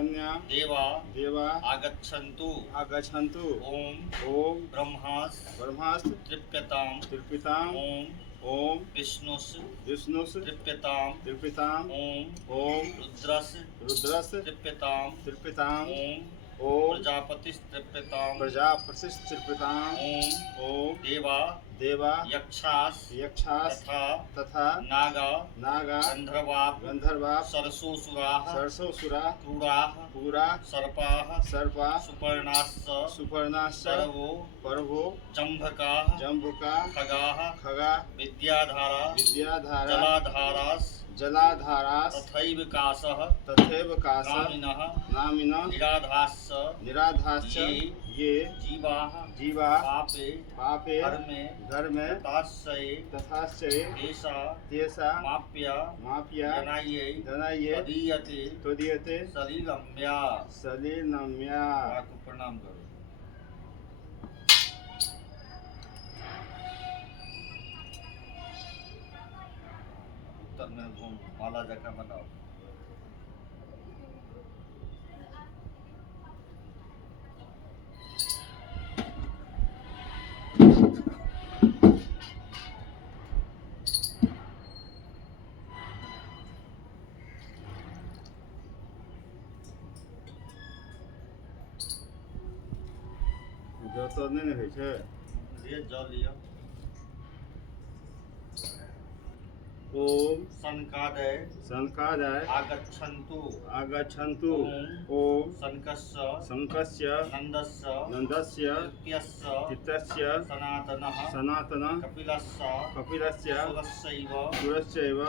कन्या देवा देवा आगच्छन्तु आगच्छन्तु ओम ओम ब्रह्मास्त्र तृप्यतां ओम ओम विष्णुस् विष्णुस् तृप्यतां ओम रुद्रस् तृप्यतां तृप्यतां ओम ओम प्रजापतिस्तृप्यतां प्रजापतिस्तृप्यतां ओम देवा देवा यक्षास् तथा नागा गंधर्वाः सरसोऽसुराः सरसोऽसुरा क्रूरा सर्पाः सुपर्णाश्च पर्वो जम्भुका खगा विद्याधारा जलाधारास् तथैव कासः नामिनः निराधाश्च ये जीवाः पापे धर्मे तथाश्चये तेषा माप्या जनायै त्वदीयते सलिलम्या। प्रणाम करो। उत्तर में घूम माला जगह बनाओ। जल तो नहीं होइ छै ये जल लिया। ओम सनकादय आगच्छन्तु ओम शङ्कस्य नन्दस्य तीर्थस्य सनातनः कपिलस्य सुरश्चैव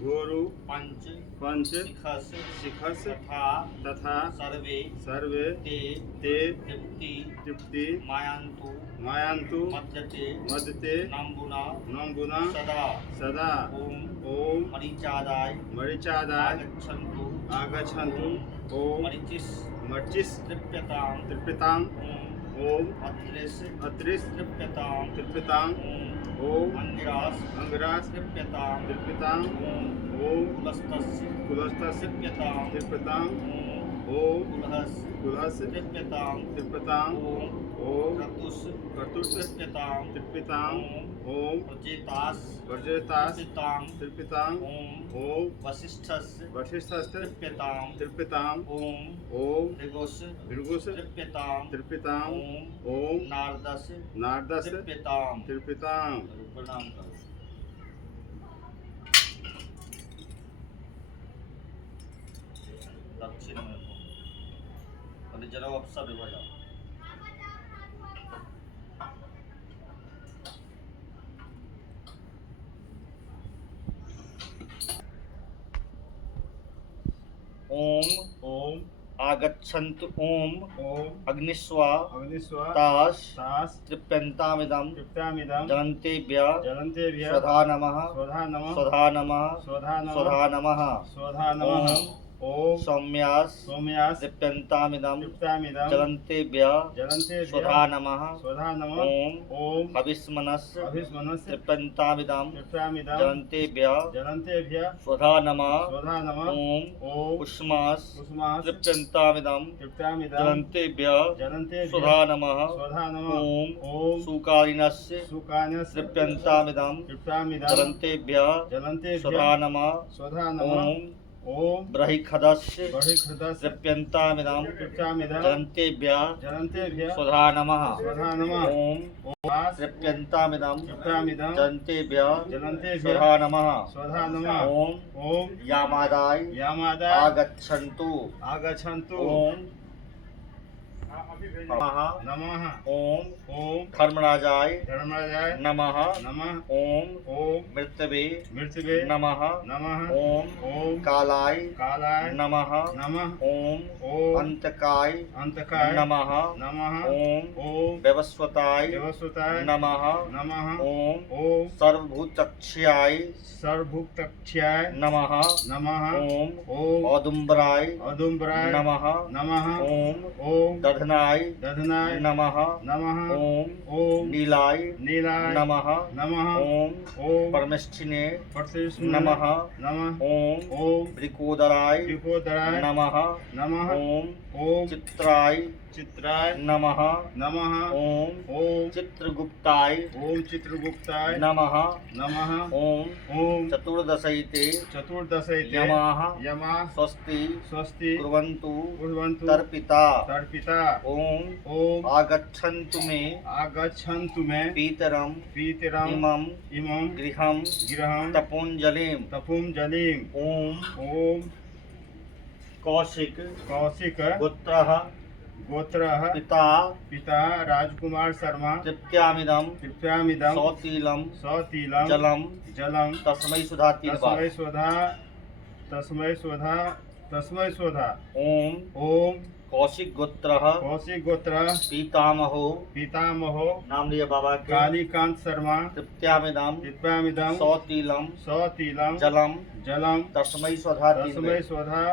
घोरु पंच शिखस् तथा सर्वे ते तृप्ति मायन्तु मध्यते नम्बुना सदा ओम मरीचादाय आगच्छन्तु ओम मरीचिस् तृप्यतां ओम अत्रिस् तृप्यतां ओम अंगिरास् तृप्यतां ओम कुलस्तस्य तृप्यतां ओम कुलहस् तृप्यतां ओम क्रतुस् तृप्यतां ओम प्रजेतास् तृप्यतां ओम वसिष्ठस् तृप्यतां ओम भृगुस् तृप्यतां ओम नारदस् तृप्यतां। प्रणाम करो। दक्षिण में और जरा अब सब हो जाओ। ओम आगच्छन्तु ओम अग्निस्वा तास तृप्यन्तामिदं जलन्तेभ्यः स्वधा नमः ओम सौम्यास तृप्यन्तामिदं जलन्तेभ्यः स्वधा नमः ओम हविष्मनस् तृप्यन्तामिदं जलन्तेभ्यः स्वधा नमः ओम उष्मास् तृप्यन्तामिदं जलन्तेभ्यः स्वधा नमः ओम सुकारिणस्य तृप्यन्तामिदं जलन्तेभ्यः स्वधा नमः ओम बृहखदस्य तृप्यन्तामिदं जलन्तेभ्यः स्वधा नमः ओम तृप्यन्तामिदं जलन्तेभ्यः स्वधा नमः ओम यामादाय आगच्छन्तु ओम नमः ओम धर्मराजाय नमः ओम मृत्यवे नमः ओम कालाय नमः ओम अंतकाय नमः ओम वैवस्वताय नमः ओम सर्वभूतक्षयाय नमः ओम औदुम्बराय नमः ओम दधना दधनाय दधनाय नमः नमः ओम ओम नीलाय नीलाय नमः नमः ओम ओम परमेष्ठिने परमेष्ठिने नमः नमः ओम ओम वृकोदराय त्रिपुराय नमः नमः ओम ओम चित्राय चित्राय नमः नमः ओम ओम चित्रगुप्ताय ओम चित्रगुप्ताय नमः नमः ओम ओम चतुर्दशैते चतुर्दशैते यमाः यमा स्वस्ति स्वस्ति कुर्वन्तु कुर्वन्तु तर्पिता तर्पिता ओम ओम आगच्छन्तु मे आगच्छन्तु मे पीतरम पीतरम् इमं इमं गृहं गृहं तपोञ्जलिं तपुञ्जलिम् ओम ओम कौशिक कौशिक गोत्रः गोत्रः पिता पिता राजकुमार शर्मा तृप्त्यामिदं तृप्यामिदं सौतीलं सतीलं जलं जलं तस्मै सुधा तीन बार तस्मै स्वधा तस्मै स्वधा तस्मै स्वधा ओम ओम कौशिक गोत्रः कौशिक गोत्र पीतामहो पितामहो नाम लिया बाबा के कालीकांत शर्मा तृप्त्यामिदं तृप्यामिदं सौतीलं सतीलं जलं जलं तस्मै स्वधा तीन तस्मै बार स्वधा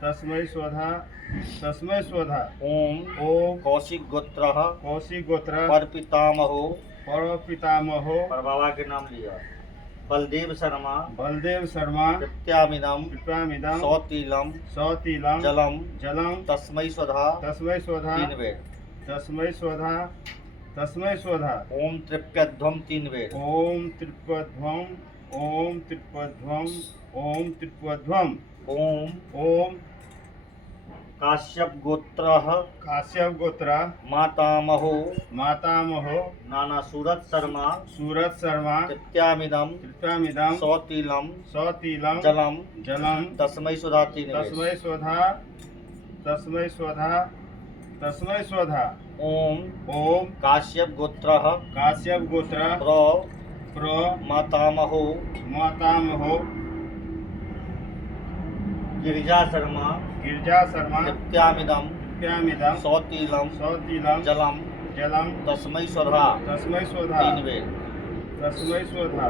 तस्मै स्वधा तस्मै स्वधा ओम ओम कौशिक गोत्रः कौशिक गोत्र पर पितामहो पर पितामहो पर बाबा के नाम लिया बलदेव शर्मा बलदेव शर्मा तृप्त्यामिदं कृपामिदं सौतीलं सतीलं जलं जलं तस्मै स्वधा तस्मै स्वधा तीन बेर तस्मै स्वधा तस्मै स्वधा ओम तृप्यध्वम तीन बेर ओम त्रिपध्वम ओम त्रिपध्वम ओम त्रिपध्वम ओम ओम काश्यप गोत्रः काश्यप गोत्र मातामहो मातामहो नाना सूरत शर्मा सूरत शर्मा तृप्त्यामिदं कृपामिदं सौतीलं सतीलं जलं जलं तस्मै सुधा तीन बेर तस्मै स्वधा तस्मै स्वधा तस्मै स्वधा ओम ओम काश्यप गोत्रः काश्यप गोत्र प्र प्र मातामहो मातामहो गिरिजा शर्मा गिरिजा शर्मा तृप्त्यामिदं कृपामिदं सौतीलं सतीलं जलं जलं तस्मै स्वधा तस्मै स्वधा तीन बेर तस्मै स्वधा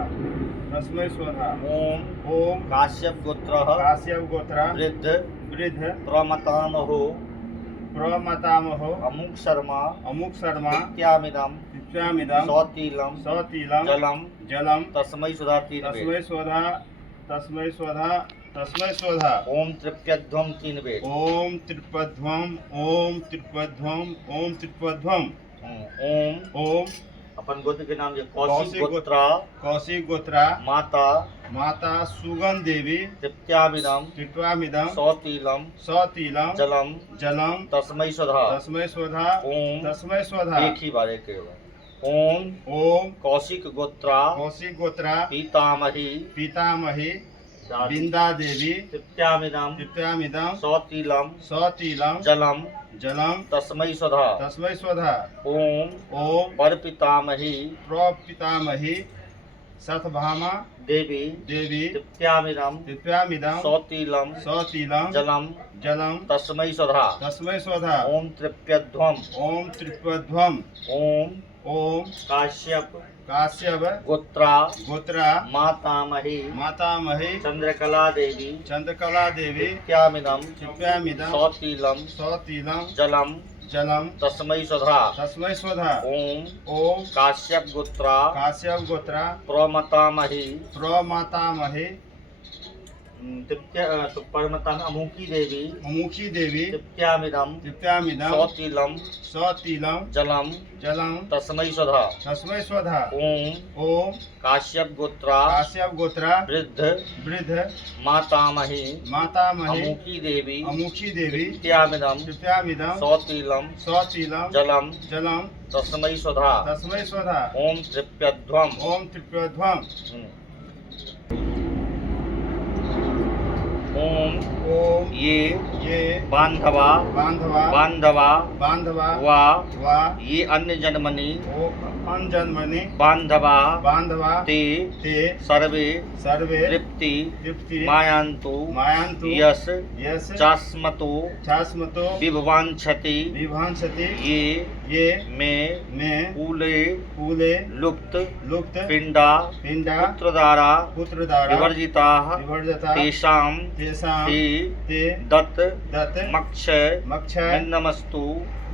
तस्मै स्वधा ओम ओम काश्यप गोत्रः काश्यप गोत्र वृद्ध वृद्ध प्रमतामहो प्रमातामहो अमुक शर्मा अमुक शर्मा तृप्त्यामिदं कृपामिदं सौतीलं सतीलं जलं जलं तस्मै सुधा तीन बेर तस्मै स्वधा तस्मै स्वधा तस्मै स्वधा ओम तृप्यध्वम तीन बेर ओम त्रिपध्वम ओम त्रिपध्वम ओम त्रिपध्वम ओम ओम अपन गोत्र के नाम ये कौशिक कौशिक गोत्रा कौशिक गोत्रा माता माता सुगन देवी तृप्त्यामिदं कृपामिदं सौतीलं सतीलं जलं जलं तस्मै स्वधा तस्मै स्वधा ओम तस्मै स्वधा एक ही बार एक ही बार ओम ओम कौशिक गोत्रा कौशिक गोत्रा पीतामही पितामही बिंदा देवी तृप्त्यामिदं कृपामिदं सौतीलं सतीलं जलं जलं तस्मै स्वधा तस्मै स्वधा ओम ओम परपितामही प्रपितामही सतभामा देवी देवी तृप्त्यामिदं कृपामिदं सौतीलं सतीलं जलं जलं तस्मै स्वधा तस्मै स्वधा ओम तृप्यध्वम ओम त्रिपध्वम ओम ओम काश्यप काश्यप गोत्रा गोत्रा मातामही मातामही चंद्रकला देवी चंद्रकला देवी तृप्त्यामिदं कृपामिदं सौतीलं सतीलं जलं जलं तस्मै स्वधा तस्मै स्वधा ओम ओम काश्यप गोत्रा काश्यप गोत्रा प्रमतामही प्रमातामही परमताम अमुकी देवी अमुखी देवी तृप्त्यामिदं कृपामिदं सौतीलं सतीलं जलं जलं तस्मै स्वधा तस्मै स्वधा ओम ओम काश्यप गोत्रा काश्यप गोत्रा वृद्ध वृद्ध मातामही मातामही अमुकी देवी अमुखी देवी तृप्त्यामिदं कृपामिदं सौतीलं सतीलं जलं जलं तस्मै स्वधा तस्मै स्वधा ओम तृप्यध्वम ओम त्रिपध्वम ओम ओम ये ये बांधवा बांधवा बांधवा बांधवा वा वा ये अन्य जन्मनि ओ अंजन्मनि बांधवा बांधवा ते ते सर्वे सर्वे तृप्ति तृप्ति मायान्तु मायान्तु यस यस चास्मतो चास्मतो विभवांछति विभांसति ये मे कूले कूले लुप्त लुप्त पिंडा पिंडा पुत्रदारा पुत्रदारा विवर्जिताः विवर्जता तेषां तेषां ते ते दत्त दत्त मक्षय मक्षय नमस्तु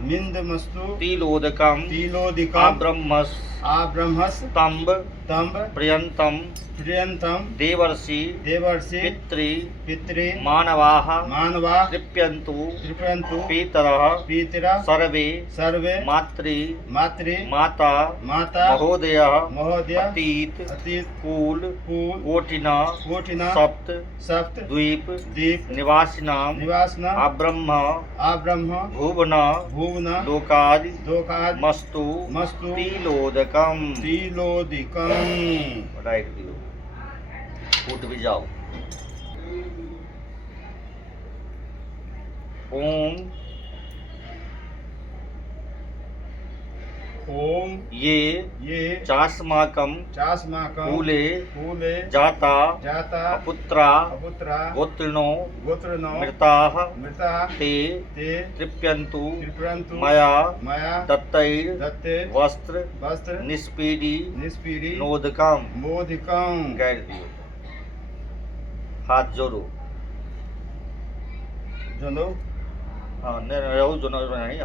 मिन्दमस्तु तिलोदकं तिलोदिकम् अब्रह्मस् आब्रह्मस् तम्ब तम्ब पर्यन्तं पर्यन्तं देवर्षि देवर्षि पितृ पितृ मानवाः मानवा तृप्यन्तु तृप्यन्तु पितरः पितरः सर्वे सर्वे मातृ मातृ माता माता महोदयः महोदय अतीत अतीत कुल कुल कोटिना कोटिना सप्त सप्त द्वीप दीप निवासिनां निवासना अब्रह्म आब्रह्म भुवन भुवन लोकादि दोकाद मस्तु मस्तु तिलोदकम् तिलोदिकम् राइट दियो उठ भी जाओ। ओम ओम ये चास्माकं कूले कूले जाता जाता पुत्रा अपुत्रा गोत्रिणो गोत्रिणो मृताः मृता ते ते तृप्यन्तु तृप्यन्तु मया मया दत्तैर् दत्ते वस्त्र वस्त्र निष्पीडी निष्पीडी नोदकम् मोदिकं गैर दियो। हाथ जोड़ो। जनो हाँ रहो जो नहीं।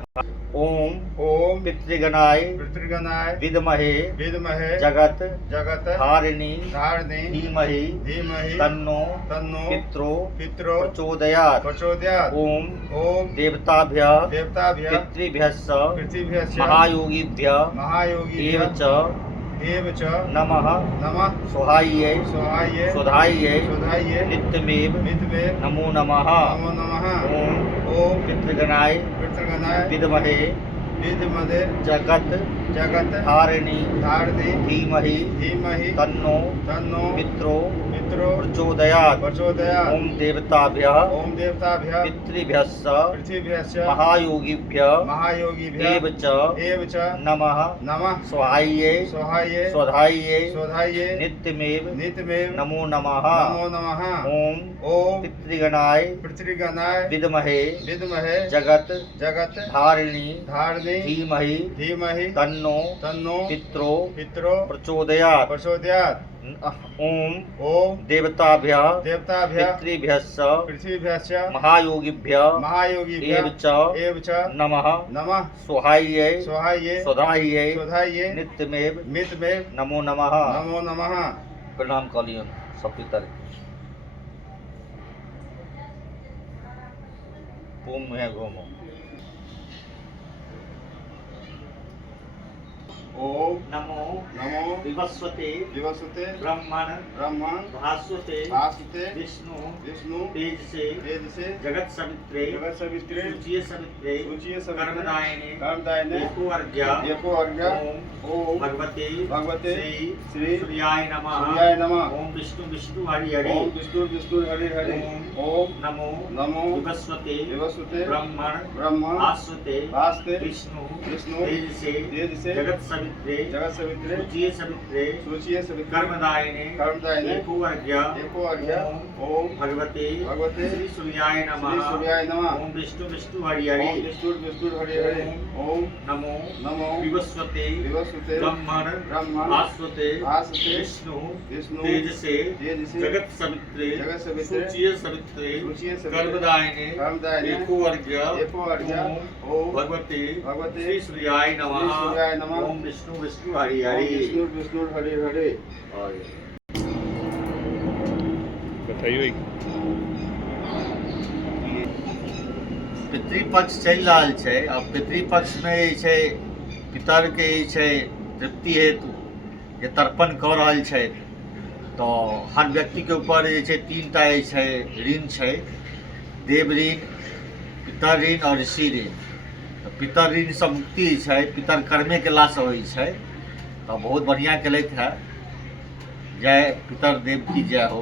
ओम ओम पितृगणाय पितृगणाय विद्महे विद्महे जगत जगत धारिणी धारणे धीमहि धीमहि तन्नो तन्नो पित्रो पित्रो प्रचोदयात्। प्रचोदयात्। ओम ओम देवताभ्यः देवताभ्यः पितृभ्यश्च पृथ्वीभ्यश्च महायोगिभ्यः महायोगिभ्यः एव च नमः नमः सोहाये सोहायै सोधाये शोधायै नित्यमेव नित्यमेव नमो नमः नमो नमः। ओम ओम पितृगणाय पितृगणाय विद्महे विद्महे जगत जगत धारिणी धारणे धीमहि धीमहि तन्नो तन्नो पित्रो पित्रो प्रचोदयात्। प्रचोदयात्। ओम देवताभ्यः ओम देवताभ्यः पितृभ्यश्च पृथ्वीभ्यश्च महायोगिभ्यः महायोगिभ्यः एव च नमः नमः सोहाये सोहायै सोधाये शोधायै नित्यमेव नित्यमेव नमो नमः नमो नमः। ओम ओम पितृगणाय पितृगणाय विद्महे विद्महे जगत जगत धारिणी धारणे धीमहि धीमहि तन्नो तन्नो पित्रो पित्रो प्रचोदयात्। प्रचोदयात्। ओम ओम देवताभ्यः देवताभ्यः पितृभ्यश्च पृथ्वीभ्यश्च महायोगिभ्यः महायोगिभ्यः एव च नमः नमः सोहाये सोहायै सोधाये शोधायै नित्यमेव नित्यमेव नमो नमः नमो नमः। प्रणाम कलियन सब पितर ओम में घूमो ओम नमो नमो विवस्वते विवसुते ब्रह्मण ब्रह्मण भास्वते भासुते विष्णु विष्णु तेज से वेद से जगत सवित्रे जगत सवित्रे सूचिये सवित्रे सूचिये सवित्रे कर्मदायिने कर्मदायिने एको अर्घ्य एको अर्घ्य ओम भगवते भगवते श्री सूर्याय नमः सूर्याय नमः। ओम विष्णु विष्णु हरि हरि ओम विष्णु विष्णु हरि हरि ओम नमो नमो विवस्वते विवसुते ब्रह्मण ब्रह्म भास्वते भास्ते विष्णु विष्णु तेज से जगत सवित्रे जगत सवित्रे सूचिये सवित्रे सूचिये सवित्रे कर्मदायिने कर्मदायिने एको अर्घ्य एको अर्घ्य ओम भगवते भगवते श्री सूर्याय नमः श्री सूर्याय नमः। ओम विष्णु विष्णु हरि हरि ओम विष्णु विष्णु हरि हरि ओम नमो नमो विवस्वते विवसुते ब्रह्मण ब्रह्मण भास्वते भास्वते विष्णु विष्णु तेज से जगत सवित्रे जगत सवित्रे सूचिये सवित्रे सूचिये सवित्रे कर्मदायिने कर्मदायिने एको अर्घ्य एको अर्घ्य ओम भगवते भगवते श्री सूर्याय नमः श्री सूर्याय नमः। ओम विष्णु विष्णु हरि ओम हरि विष्णु विष्णु हरि हरि। बताइए पितृपक्ष चलि रहल छै। अब पितृपक्ष में जे छै पितर के जे छै तृप्ति हेतु जे तर्पण कऽ रहल छै तो हर व्यक्ति के ऊपर जे छै तीन टा जे छै ऋण छै, देव ऋण, पितर ऋण और ऋषि ऋण। तो पितर ऋण से मुक्ति छै, पितर कर्मे केला से होइ छै। तो बहुत बढ़िया केलथि है। जय पितर देव की जय हो।